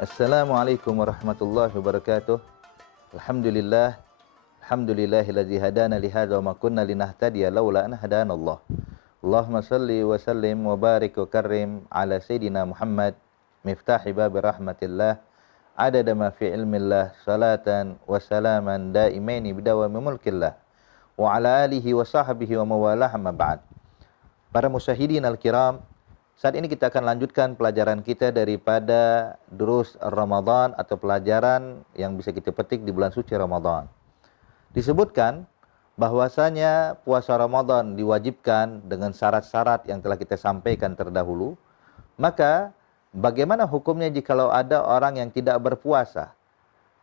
Assalamualaikum warahmatullahi wabarakatuh. Alhamdulillah, alhamdulillahilladzi hadana li hadza wa ma kunna linahtadiya laula an hadanallah. Allahumma salli wa sallim wa barik wa karrim ala sayidina Muhammad miftahi babi rahmatillah adada ma fi ilmillah salatan wa salaman daimaini bidawami mulkillah wa ala alihi wa sahbihi wa mawalah amma ba'd. Para musyahidin al-kiram, saat ini kita akan lanjutkan pelajaran kita daripada durus Ramadan atau pelajaran yang bisa kita petik di bulan suci Ramadan. Disebutkan bahwasanya puasa Ramadan diwajibkan dengan syarat-syarat yang telah kita sampaikan terdahulu. Maka bagaimana hukumnya jikalau ada orang yang tidak berpuasa?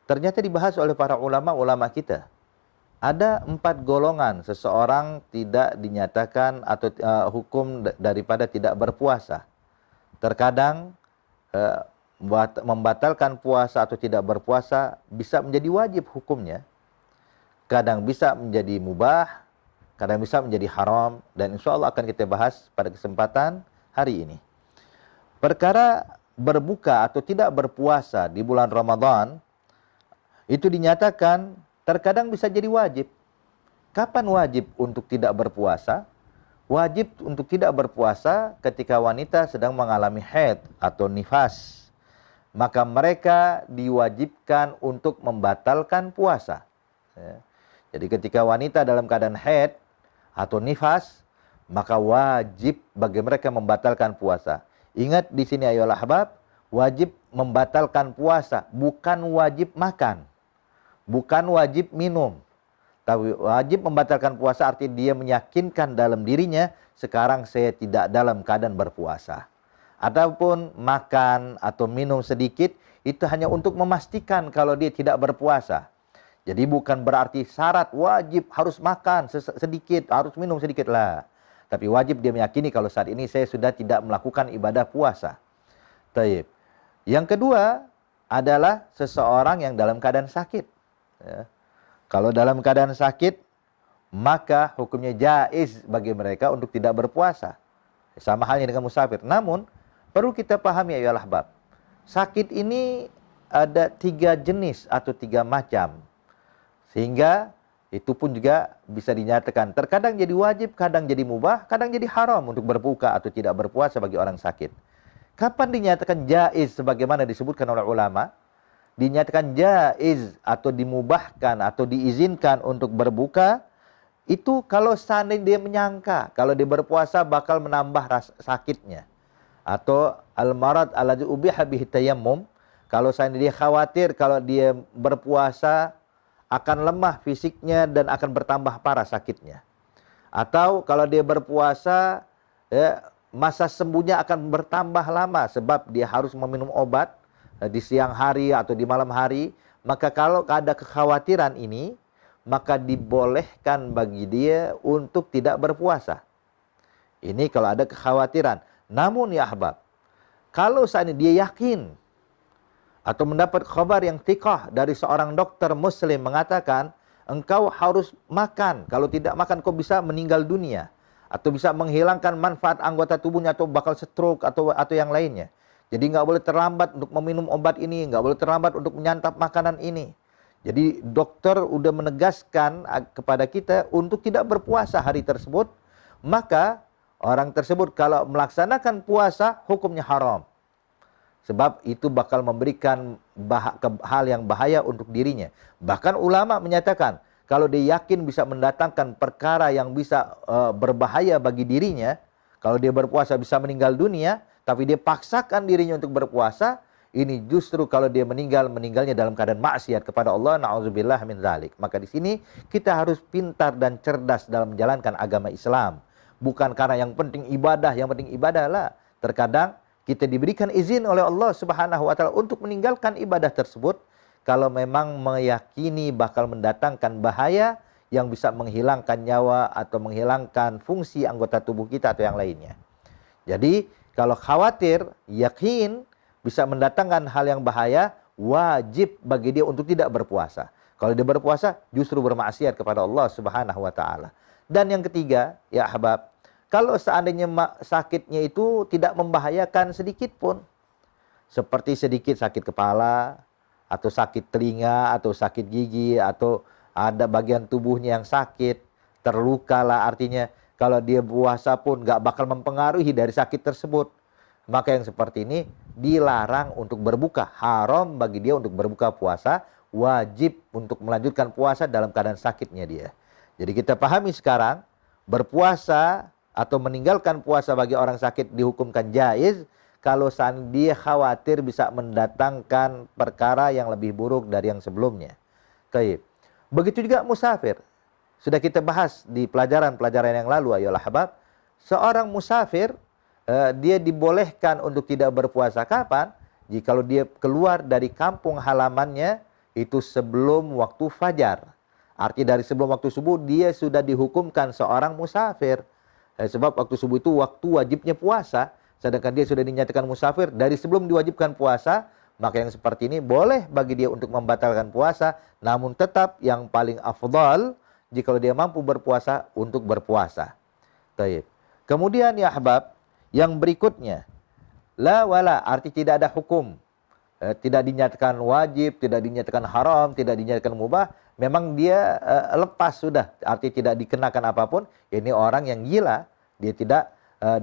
Ternyata dibahas oleh para ulama-ulama kita. Ada 4 golongan seseorang tidak dinyatakan atau hukum daripada tidak berpuasa. Terkadang membatalkan puasa atau tidak berpuasa bisa menjadi wajib hukumnya. Kadang bisa menjadi mubah, kadang bisa menjadi haram, dan insya Allah akan kita bahas pada kesempatan hari ini. Perkara berbuka atau tidak berpuasa di bulan Ramadan itu dinyatakan terkadang bisa jadi wajib. Kapan wajib untuk tidak berpuasa? Wajib untuk tidak berpuasa ketika wanita sedang mengalami haid atau nifas. Maka mereka diwajibkan untuk membatalkan puasa. Ya. Jadi ketika wanita dalam keadaan haid atau nifas, maka wajib bagi mereka membatalkan puasa. Ingat di sini ayolah ahbab, wajib membatalkan puasa, bukan wajib makan. Bukan wajib minum. Tapi wajib membatalkan puasa artinya dia meyakinkan dalam dirinya, sekarang saya tidak dalam keadaan berpuasa. Ataupun makan atau minum sedikit, itu hanya untuk memastikan kalau dia tidak berpuasa. Jadi bukan berarti syarat wajib harus makan sedikit, harus minum sedikit lah. Tapi wajib dia meyakini kalau saat ini saya sudah tidak melakukan ibadah puasa. Taib. Yang kedua adalah seseorang yang dalam keadaan sakit. Ya. Kalau dalam keadaan sakit, maka hukumnya jaiz bagi mereka untuk tidak berpuasa. Sama halnya dengan musafir. Namun, perlu kita pahami ya ahbab. Sakit ini ada 3 jenis atau 3 macam. Sehingga itu pun juga bisa dinyatakan terkadang jadi wajib, kadang jadi mubah, kadang jadi haram untuk berbuka atau tidak berpuasa bagi orang sakit. Kapan dinyatakan jaiz sebagaimana disebutkan oleh ulama? Dinyatakan jaiz atau dimubahkan atau diizinkan untuk berbuka itu kalau seandainya dia menyangka kalau dia berpuasa bakal menambah sakitnya, atau al-marad alladzi ubiha bihi tayammum, kalau seandainya dia khawatir kalau dia berpuasa akan lemah fisiknya dan akan bertambah parah sakitnya, atau kalau dia berpuasa masa sembuhnya akan bertambah lama sebab dia harus meminum obat di siang hari atau di malam hari. Maka kalau ada kekhawatiran ini, maka dibolehkan bagi dia untuk tidak berpuasa. Ini kalau ada kekhawatiran. Namun ya ahbab, kalau seandainya dia yakin atau mendapat khabar yang thiqah dari seorang dokter muslim mengatakan engkau harus makan, kalau tidak makan kau bisa meninggal dunia, atau bisa menghilangkan manfaat anggota tubuhnya, atau bakal stroke atau yang lainnya. Jadi nggak boleh terlambat untuk meminum obat ini, nggak boleh terlambat untuk menyantap makanan ini. Jadi dokter udah menegaskan kepada kita untuk tidak berpuasa hari tersebut, maka orang tersebut kalau melaksanakan puasa hukumnya haram. Sebab itu bakal memberikan hal yang bahaya untuk dirinya. Bahkan ulama menyatakan kalau dia yakin bisa mendatangkan perkara yang bisa berbahaya bagi dirinya, kalau dia berpuasa bisa meninggal dunia, tapi dia paksakan dirinya untuk berpuasa, ini justru kalau dia meninggalnya dalam keadaan maksiat kepada Allah, na'udzubillah min dzalik. Maka di sini kita harus pintar dan cerdas dalam menjalankan agama Islam. Bukan karena yang penting ibadah lah. Terkadang kita diberikan izin oleh Allah Subhanahu wa taala untuk meninggalkan ibadah tersebut kalau memang meyakini bakal mendatangkan bahaya yang bisa menghilangkan nyawa atau menghilangkan fungsi anggota tubuh kita atau yang lainnya. Jadi kalau khawatir, yakin bisa mendatangkan hal yang bahaya, wajib bagi dia untuk tidak berpuasa. Kalau dia berpuasa, justru bermaksiat kepada Allah Subhanahu wa taala. Dan yang ketiga, ya ahbab, kalau seandainya sakitnya itu tidak membahayakan sedikit pun, seperti sedikit sakit kepala, atau sakit telinga, atau sakit gigi, atau ada bagian tubuhnya yang sakit, terluka lah, artinya kalau dia puasa pun nggak bakal mempengaruhi dari sakit tersebut. Maka yang seperti ini dilarang untuk berbuka. Haram bagi dia untuk berbuka puasa, wajib untuk melanjutkan puasa dalam keadaan sakitnya dia. Jadi kita pahami sekarang, berpuasa atau meninggalkan puasa bagi orang sakit dihukumkan jaiz kalau dia khawatir bisa mendatangkan perkara yang lebih buruk dari yang sebelumnya. Baik. Begitu juga musafir. Sudah kita bahas di pelajaran-pelajaran yang lalu, ayolah habab. Seorang musafir, dia dibolehkan untuk tidak berpuasa kapan? Jikalau dia keluar dari kampung halamannya itu sebelum waktu fajar. Artinya dari sebelum waktu subuh dia sudah dihukumkan seorang musafir. Sebab waktu subuh itu waktu wajibnya puasa. Sedangkan dia sudah dinyatakan musafir dari sebelum diwajibkan puasa. Maka yang seperti ini boleh bagi dia untuk membatalkan puasa. Namun tetap yang paling afdal jikalau dia mampu berpuasa untuk berpuasa. Taib. Kemudian ya ahbab, yang berikutnya, la wala, arti tidak ada hukum. Tidak dinyatakan wajib, tidak dinyatakan haram, tidak dinyatakan mubah. Memang dia lepas sudah, arti tidak dikenakan apapun. Ini orang yang gila, dia tidak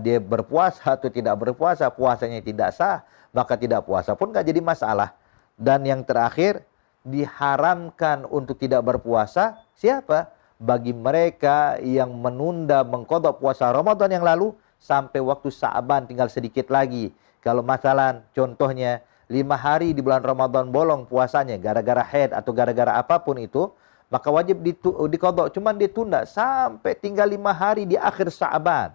dia berpuasa atau tidak berpuasa, puasanya tidak sah, maka tidak puasa pun nggak jadi masalah. Dan yang terakhir, diharamkan untuk tidak berpuasa siapa? Bagi mereka yang menunda mengqadha puasa Ramadan yang lalu sampai waktu Sa'ban tinggal sedikit lagi. Kalau masalah contohnya 5 hari di bulan Ramadan bolong puasanya gara-gara haid atau gara-gara apapun itu, maka wajib diqadha, cuman ditunda sampai tinggal 5 hari di akhir Sa'ban.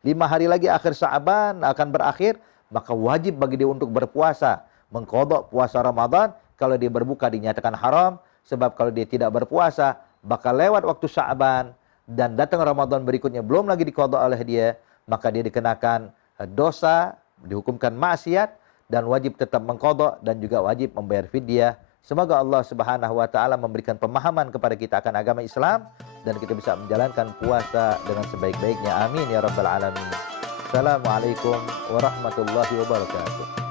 5 hari lagi akhir Sa'ban akan berakhir, maka wajib bagi dia untuk berpuasa, mengqadha puasa Ramadan. Kalau dia berbuka dinyatakan haram, sebab kalau dia tidak berpuasa bakal lewat waktu Sa'ban dan datang Ramadan berikutnya belum lagi diqadha oleh dia, maka dia dikenakan dosa, dihukumkan maksiat dan wajib tetap mengqadha dan juga wajib membayar fidyah. Semoga Allah Subhanahu wa taala memberikan pemahaman kepada kita akan agama Islam dan kita bisa menjalankan puasa dengan sebaik-baiknya. Amin ya rabbal alamin. Assalamualaikum warahmatullahi wabarakatuh.